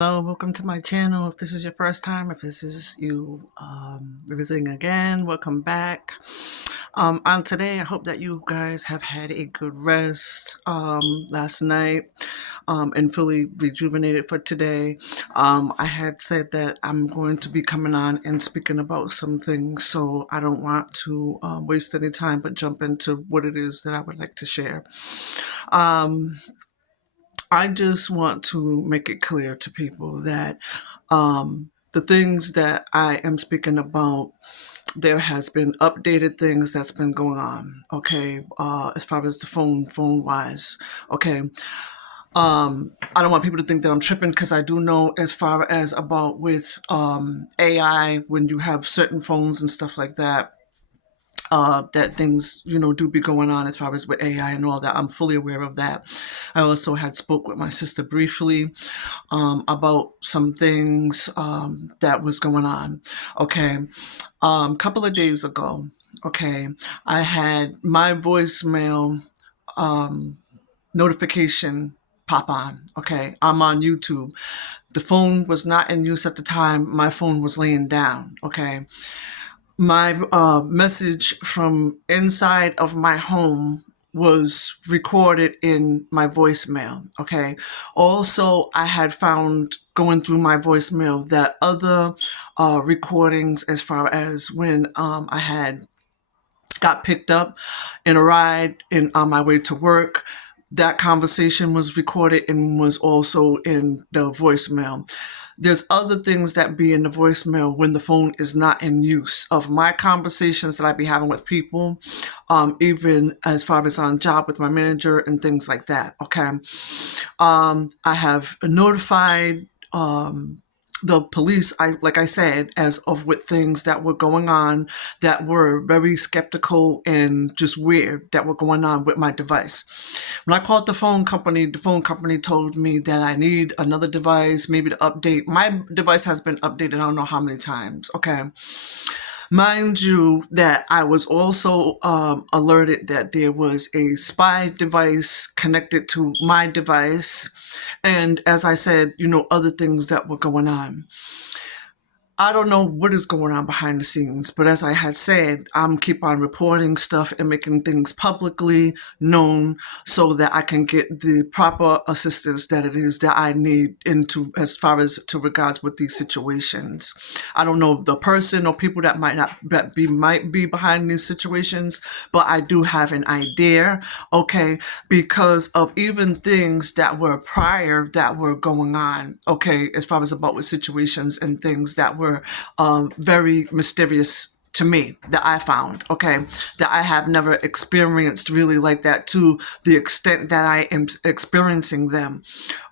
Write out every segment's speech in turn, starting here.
Hello, welcome to my channel. If this is your first time, if this is you visiting again, welcome back. On today, I hope that you guys have had a good rest last night and fully rejuvenated for today. I had said that I'm going to be coming on and speaking about some things, so I don't want to waste any time but jump into what it is that I would like to share. I just want to make it clear to people that the things that I am speaking about, there has been updated things that's been going on. Okay, as far as the phone wise. Okay, I don't want people to think that I'm tripping because I do know as far as about with AI when you have certain phones and stuff like that. That things, do be going on as far as with AI and all that. I'm fully aware of that. I also had spoke with my sister briefly about some things that was going on. Okay. Couple of days ago, okay, I had my voicemail notification pop on. Okay. I'm on YouTube. The phone was not in use at the time. My phone was laying down. Okay. My message from inside of my home was recorded in my voicemail. Okay. Also, I had found going through my voicemail that other recordings, as far as when I had got picked up in a ride on my way to work, that conversation was recorded and was also in the voicemail. There's other things that be in the voicemail when the phone is not in use of my conversations that I be having with people, even as far as on job with my manager and things like that. Okay. I have notified the police, like I said, as of with things that were going on that were very skeptical and just weird that were going on with my device. When I called the phone company told me that I need another device, maybe to update. My device has been updated, I don't know how many times. Okay. Mind you, that I was also alerted that there was a spy device connected to my device. And as I said, other things that were going on. I don't know what is going on behind the scenes, but as I had said, I'm keep on reporting stuff and making things publicly known so that I can get the proper assistance that it is that I need into as far as to regards with these situations. I don't know the person or people that might be behind these situations, but I do have an idea, okay, because of even things that were prior that were going on, okay, as far as about with situations and things that were very mysterious to me that I found, okay, that I have never experienced really like that to the extent that I am experiencing them,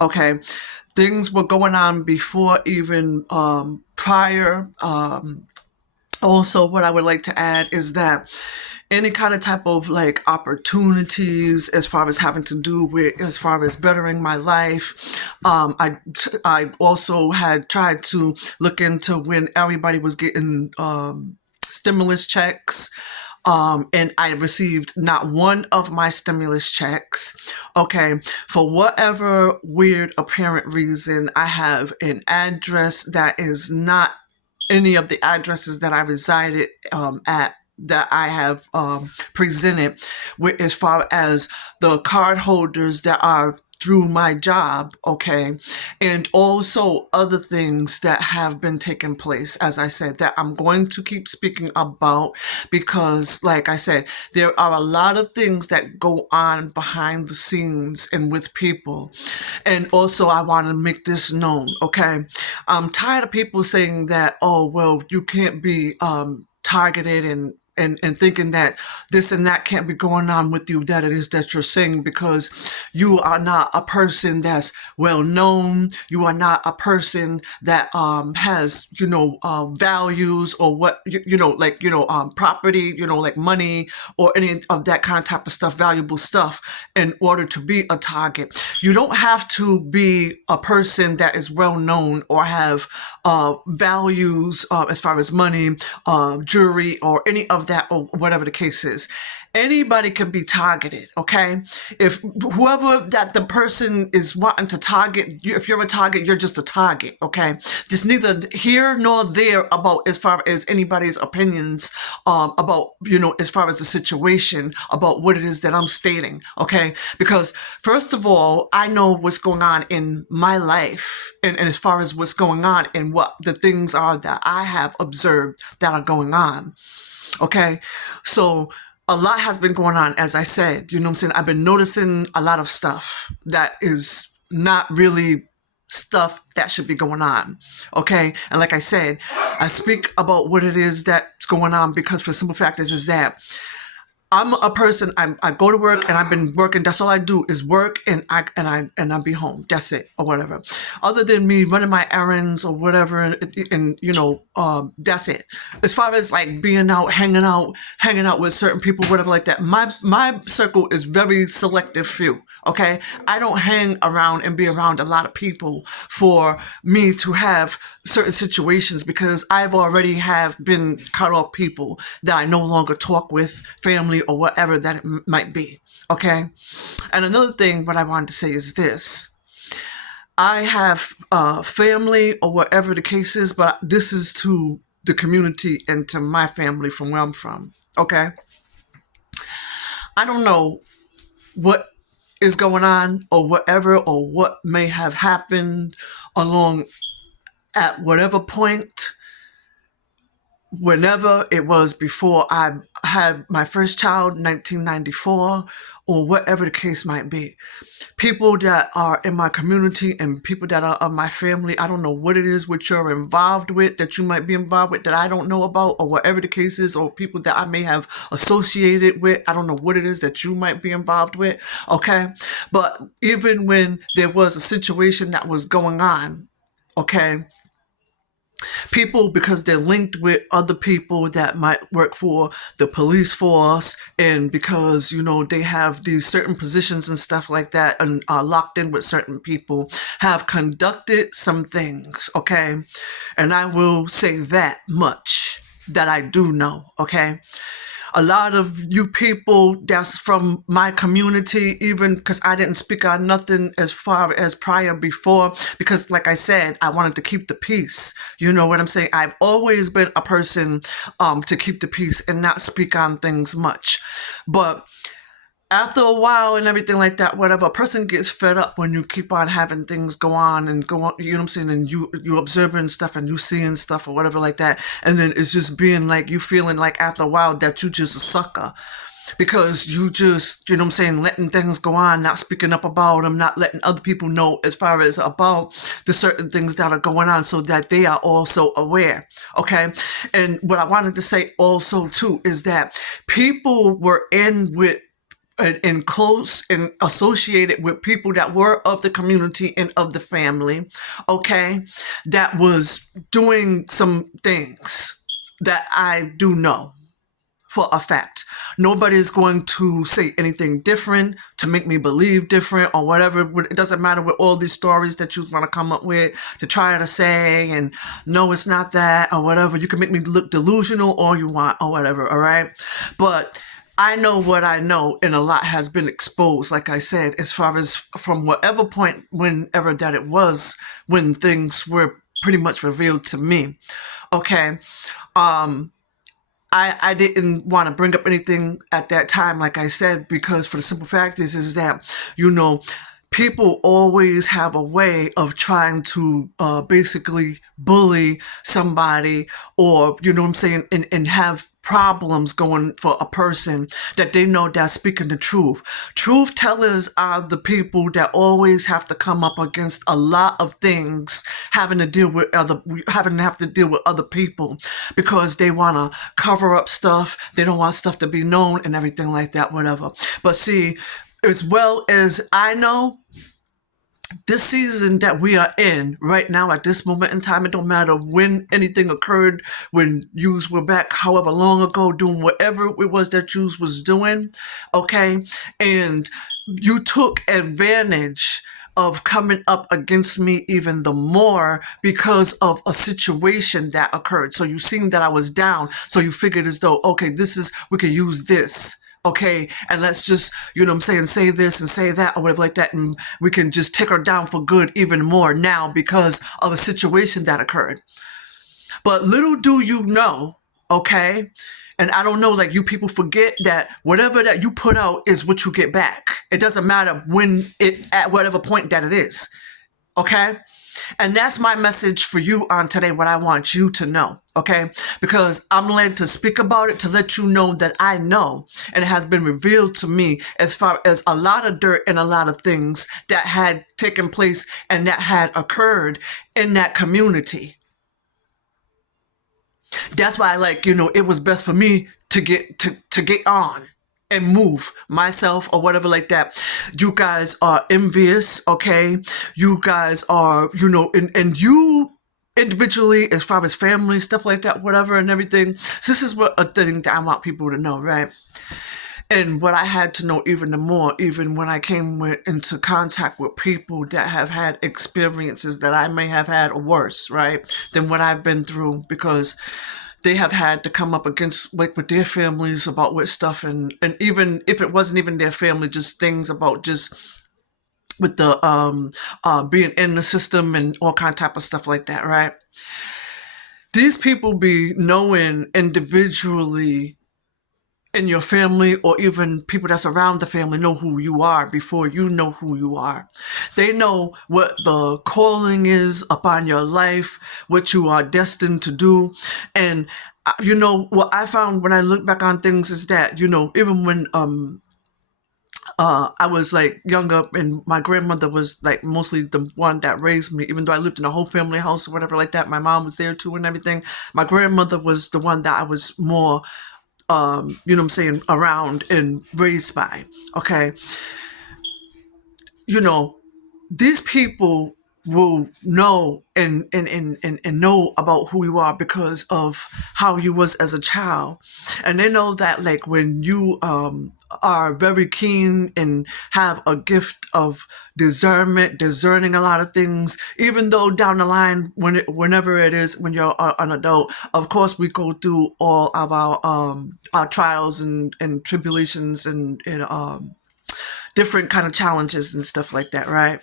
okay. Things were going on before even prior. Also, what I would like to add is that any kind of type of like opportunities as far as having to do with as far as bettering my life, I also had tried to look into when everybody was getting stimulus checks. And I received not one of my stimulus checks. Okay. For whatever weird apparent reason, I have an address that is not any of the addresses that I resided at that I have presented with as far as the card holders that are through my job, okay, and also other things that have been taking place, as I said, that I'm going to keep speaking about because, like I said, there are a lot of things that go on behind the scenes and with people. And also, I want to make this known, okay? I'm tired of people saying that, oh, well, you can't be targeted and thinking that this and that can't be going on with you, that it is that you're saying because you are not a person that's well known. You are not a person that has, values or what, property, like money or any of that kind of type of stuff, valuable stuff in order to be a target. You don't have to be a person that is well known or have values as far as money, jewelry, or any of that, or whatever the case is. Anybody can be targeted, okay? If whoever that the person is wanting to target, if you're a target, you're just a target, okay? There's neither here nor there about as far as anybody's opinions about, as far as the situation, about what it is that I'm stating, okay? Because first of all, I know what's going on in my life, and as far as what's going on and what the things are that I have observed that are going on. Okay. So a lot has been going on, as I said. You know what I'm saying? I've been noticing a lot of stuff that is not really stuff that should be going on. Okay. And like I said, I speak about what it is that's going on because for simple fact is that I'm a person. I go to work and I've been working. That's all I do is work and I be home. That's it or whatever. Other than me running my errands or whatever, and that's it. As far as like being out, hanging out with certain people, whatever like that. My circle is very selective few. Okay, I don't hang around and be around a lot of people for me to have certain situations because I've already have been cut off people that I no longer talk with, family or whatever that it might be. Okay. And another thing, what I wanted to say is this. I have family or whatever the case is, but this is to the community and to my family from where I'm from. Okay. I don't know what is going on or whatever or what may have happened along at whatever point, whenever it was before I had my first child, 1994, or whatever the case might be. People that are in my community and people that are of my family, I don't know what it is which you're involved with, that you might be involved with, that I don't know about, or whatever the case is, or people that I may have associated with. I don't know what it is that you might be involved with, okay? But even when there was a situation that was going on, okay, people, because they're linked with other people that might work for the police force, and because they have these certain positions and stuff like that and are locked in with certain people, have conducted some things, okay? And I will say that much that I do know, okay? A lot of you people that's from my community, even because I didn't speak on nothing as far as prior before, because like I said, I wanted to keep the peace. You know what I'm saying? I've always been a person to keep the peace and not speak on things much. But after a while and everything like that, whatever, a person gets fed up when you keep on having things go on and go on, you know what I'm saying? And you observing stuff and you seeing stuff or whatever like that. And then it's just being like, you feeling like after a while that you just a sucker. Because you just, you know what I'm saying, letting things go on, not speaking up about them, not letting other people know as far as about the certain things that are going on so that they are also aware, okay? And what I wanted to say also, too, is that people were in close and associated with people that were of the community and of the family, okay, that was doing some things that I do know for a fact. Nobody's going to say anything different to make me believe different or whatever. It doesn't matter with all these stories that you want to come up with to try to say and no, it's not that or whatever. You can make me look delusional all you want or whatever, all right? But I know what I know, and a lot has been exposed, like I said, as far as from whatever point, whenever that it was, when things were pretty much revealed to me. Okay. I didn't want to bring up anything at that time, like I said, because for the simple fact is that, people always have a way of trying to basically bully somebody or, you know what I'm saying, and have problems going for a person that they know that's speaking the truth. Truth tellers are the people that always have to come up against a lot of things having to deal with other people because they want to cover up stuff. They don't want stuff to be known and everything like that, whatever. But see, as well as I know, this season that we are in right now at this moment in time, it don't matter when anything occurred, when yous were back however long ago doing whatever it was that yous was doing, okay? And you took advantage of coming up against me even the more because of a situation that occurred. So you seen that I was down, so you figured as though, okay, we could use this. okay, and let's just, you know what I'm saying, say this and say that or whatever like that, and we can just take her down for good even more now because of a situation that occurred. But little do you know, okay, and I don't know, like, you people forget that whatever that you put out is what you get back. It doesn't matter when it, at whatever point that it is, okay? And that's my message for you on today, what I want you to know, okay? Because I'm led to speak about it to let you know that I know, and it has been revealed to me as far as a lot of dirt and a lot of things that had taken place and that had occurred in that community. That's why, like, you know, it was best for me to get on and move myself or whatever like that. You guys are envious, okay? You guys are, you know, and you individually, as far as family, stuff like that, whatever and everything. So this is what a thing that I want people to know, right? And what I had to know even the more, even when I came into contact with people that have had experiences that I may have had or worse, right, than what I've been through, because they have had to come up against, like, with their families about what stuff, and even if it wasn't even their family, just things about just with the being in the system and all kind of type of stuff like that, right? These people be knowing individually in your family, or even people that's around the family, know who you are before you know who you are. They know what the calling is upon your life, what you are destined to do. And you know what I found when I look back on things is that, you know, even when I was like younger, and my grandmother was like mostly the one that raised me, even though I lived in a whole family house or whatever like that. My mom was there too and everything. My grandmother was the one that I was more you know what I'm saying, around and raised by, okay? You know, these people will know and know about who you are because of how you was as a child. And they know that, like, when you are very keen and have a gift of discernment, discerning a lot of things, even though down the line, whenever it is, when you're an adult, of course we go through all of our trials and tribulations and different kind of challenges and stuff like that, right?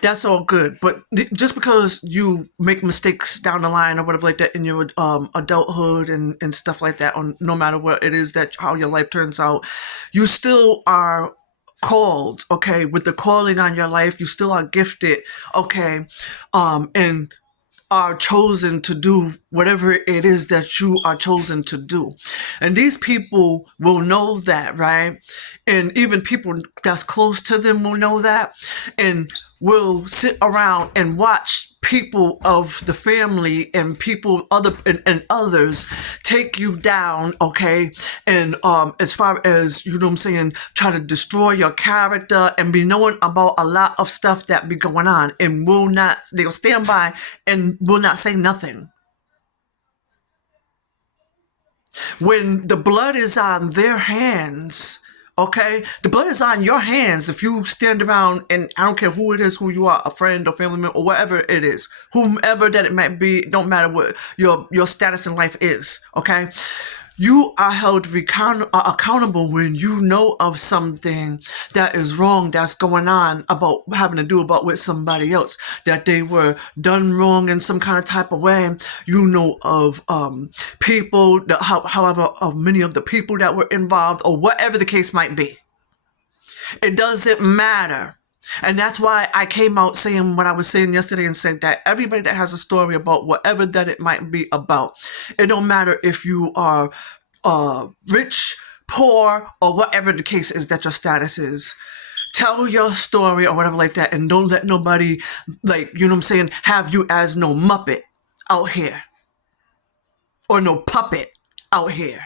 That's all good. But just because you make mistakes down the line or whatever like that in your adulthood and stuff like that, on no matter what it is that how your life turns out, you still are called, okay? With the calling on your life, you still are gifted, okay? And are chosen to do whatever it is that you are chosen to do. And these people will know that, right? And even people that's close to them will know that, and will sit around and watch people of the family and people other and others take you down, okay? And as far as, you know what I'm saying, try to destroy your character and be knowing about a lot of stuff that be going on, and will not, they'll stand by and will not say nothing. When the blood is on their hands, okay, the blood is on your hands. If you stand around, and I don't care who it is, who you are, a friend or family member or whatever it is, whomever that it might be, it don't matter what your status in life is, okay? You are held accountable when you know of something that is wrong, that's going on, about having to do about with somebody else, that they were done wrong in some kind of type of way. You know of people, however, of many of the people that were involved, or whatever the case might be. It doesn't matter. And that's why I came out saying what I was saying yesterday, and said that everybody that has a story about whatever that it might be about, it don't matter if you are rich, poor, or whatever the case is that your status is. Tell your story or whatever like that, and don't let nobody, like, you know what I'm saying, have you as no Muppet out here, or no puppet out here.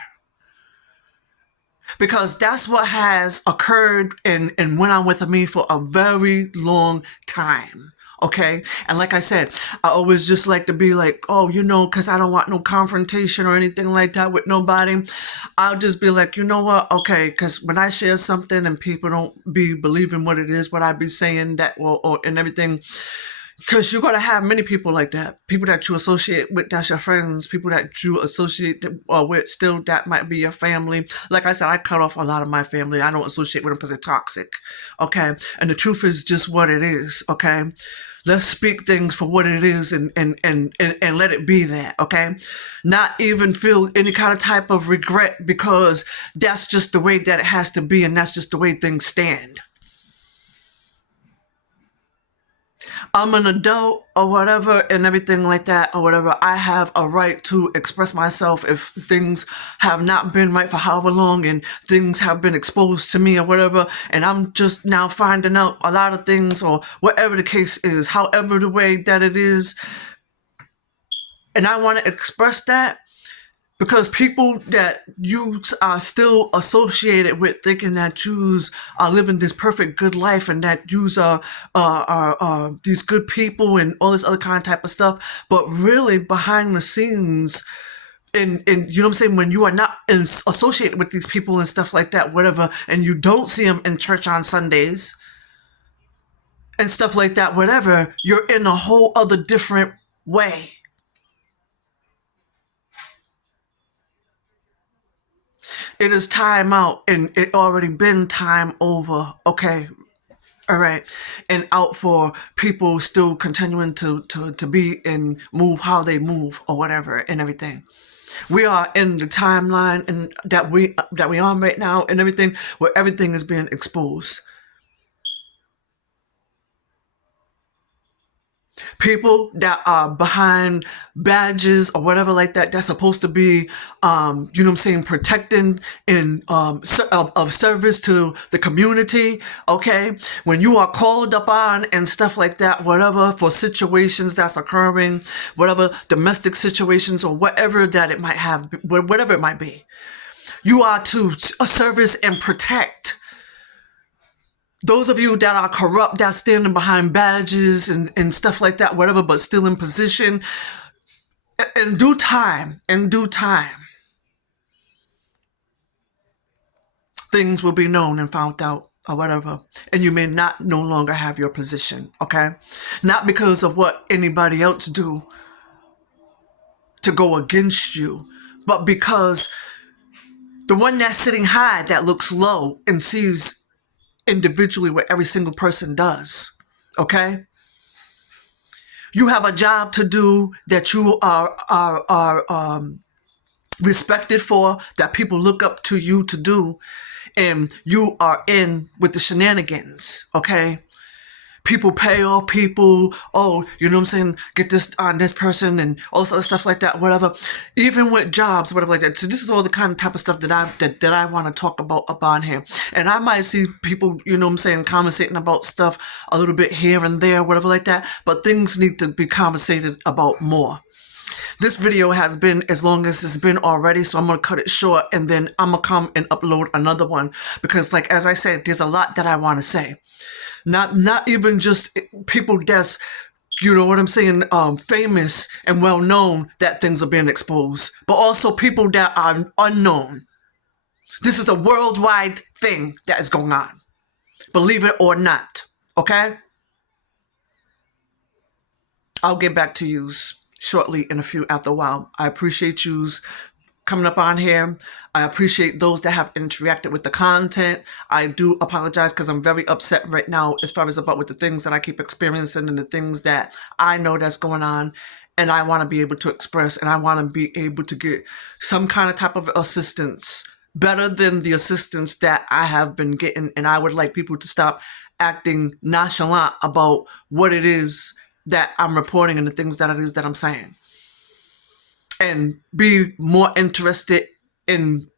Because that's what has occurred and went on with me for a very long time. Okay. And like I said, I always just like to be like, oh, you know, because I don't want no confrontation or anything like that with nobody. I'll just be like, you know what? Okay. Because when I share something and people don't be believing what it is, what I be saying, that, or and everything, Because you're going to have many people like that. People that you associate with, that's your friends. People that you associate with, still, that might be your family. Like I said, I cut off a lot of my family. I don't associate with them because they're toxic. Okay? And the truth is just what it is. Okay? Let's speak things for what it is and let it be that. Okay? Not even feel any kind of type of regret, because that's just the way that it has to be, and that's just the way things stand. I'm an adult or whatever and everything like that or whatever. I have a right to express myself if things have not been right for however long and things have been exposed to me or whatever. And I'm just now finding out a lot of things or whatever the case is, however the way that it is. And I want to express that. Because people that you are still associated with, thinking that you are living this perfect good life and that you are these good people and all this other kind of type of stuff, but really behind the scenes, and you know what I'm saying, when you are not associated with these people and stuff like that, whatever, and you don't see them in church on Sundays and stuff like that, whatever, you're in a whole other different way. It is time out, and it already been time over. Okay. All right. And out for people still continuing to be and move how they move or whatever and everything. We are in the timeline and that we on right now and everything, where everything is being exposed. People that are behind badges or whatever like that, that's supposed to be, you know what I'm saying, protecting and of service to the community, okay? When you are called upon and stuff like that, whatever, for situations that's occurring, whatever, domestic situations or whatever that it might have, whatever it might be, you are to service and protect. Those of you that are corrupt, that's standing behind badges and stuff like that, whatever, but still in position, in due time, things will be known and found out or whatever. And you may not no longer have your position, okay? Not because of what anybody else do to go against you, but because the one that's sitting high that looks low and sees individually what every single person does, okay? You have a job to do that you are respected for, that people look up to you to do, and you are in with the shenanigans, okay? People pay off people, oh, you know what I'm saying, get this on this person and all this other stuff like that, whatever. Even with jobs, whatever like that. So this is all the kind of type of stuff that I want to talk about up on here. And I might see people, you know what I'm saying, conversating about stuff a little bit here and there, whatever like that, but things need to be conversated about more. This video has been as long as it's been already, so I'm going to cut it short, and then I'm going to come and upload another one because, like, as I said, there's a lot that I want to say. Not even just people that's, you know what I'm saying, famous and well known that things are being exposed, but also people that are unknown. This is a worldwide thing that is going on, believe it or not, okay? I'll get back to yous shortly in a few after a while. I appreciate yous coming up on here. I appreciate those that have interacted with the content. I do apologize because I'm very upset right now as far as about with the things that I keep experiencing and the things that I know that's going on. And I want to be able to express, and I want to be able to get some kind of type of assistance, better than the assistance that I have been getting. And I would like people to stop acting nonchalant about what it is that I'm reporting and the things that it is that I'm saying, and be more interested in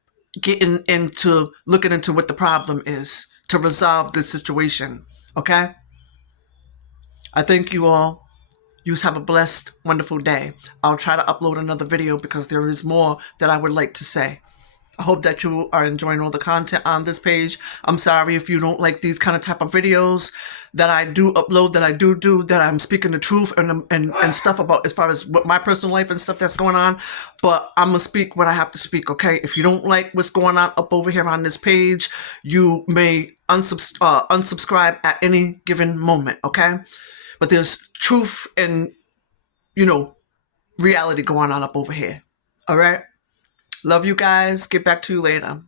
getting into looking into what the problem is to resolve this situation. Okay? I thank you all. You have a blessed, wonderful day. I'll try to upload another video because there is more that I would like to say. I hope that you are enjoying all the content on this page. I'm sorry if you don't like these kind of type of videos that I do upload, that I do, that I'm speaking the truth and stuff about as far as what my personal life and stuff that's going on. But I'm going to speak what I have to speak, okay? If you don't like what's going on up over here on this page, you may unsubscribe at any given moment, okay? But there's truth and, you know, reality going on up over here. All right. Love you guys. Get back to you later.